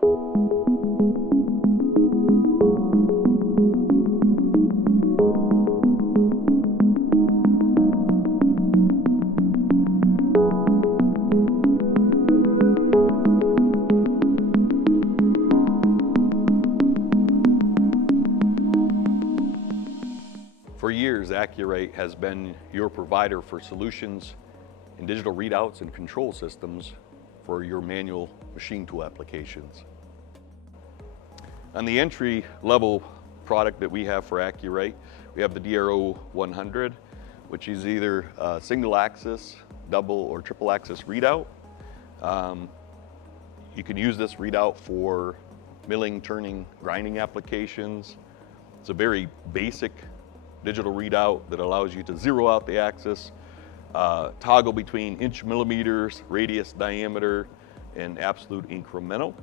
For years, Acu-Rite has been your provider for solutions in digital readouts and control systems for your manual machine tool applications. On the entry-level product that we have for Acu-Rite, we have the DRO100, which is either a single-axis, double, or triple-axis readout. You can use this readout for milling, turning, grinding applications. It's a very basic digital readout that allows you to zero out the axis, toggle between inch, millimeters, radius, diameter, and absolute incremental.